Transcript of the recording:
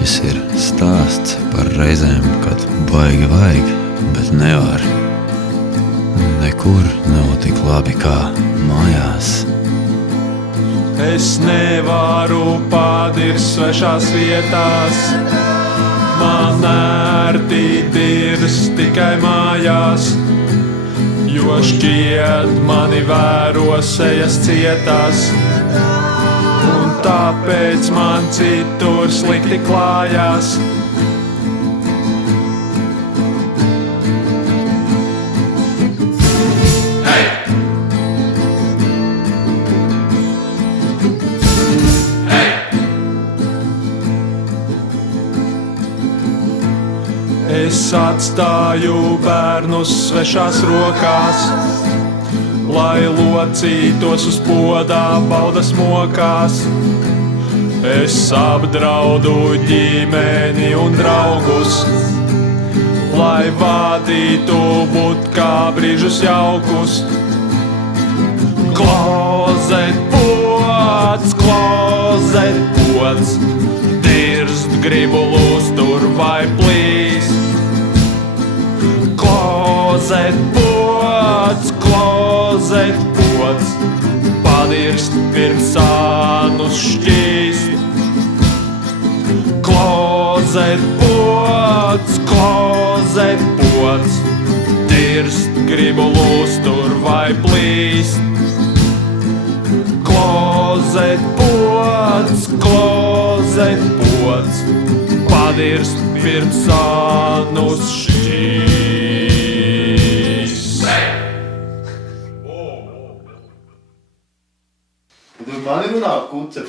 Šis ir stāsts par reizēm, kad baigi vajag, bet nevar. Nekur nav tik labi kā mājās. Es nevaru padirst svešās vietās, man ērti dirst tikai mājās, jo šķiet mani vēro sejas cietās, un tāpēc man citur slikti klājās. Es atstāju bērnus svešās rokās, lai locītos uz podā baudas mokās. Es apdraudu ģimeni un draugus, lai vadītu butkā brīžus jaukus. Klozet pods, dirst gribu lūstur vai plīst. Klozet pods, padirst pirms sānus šķīst. Klozet pods, dirst gribu lūstur vai plīst. Klozet pods, padirst pirms sānus šķīst. Tu mani runā, kuce.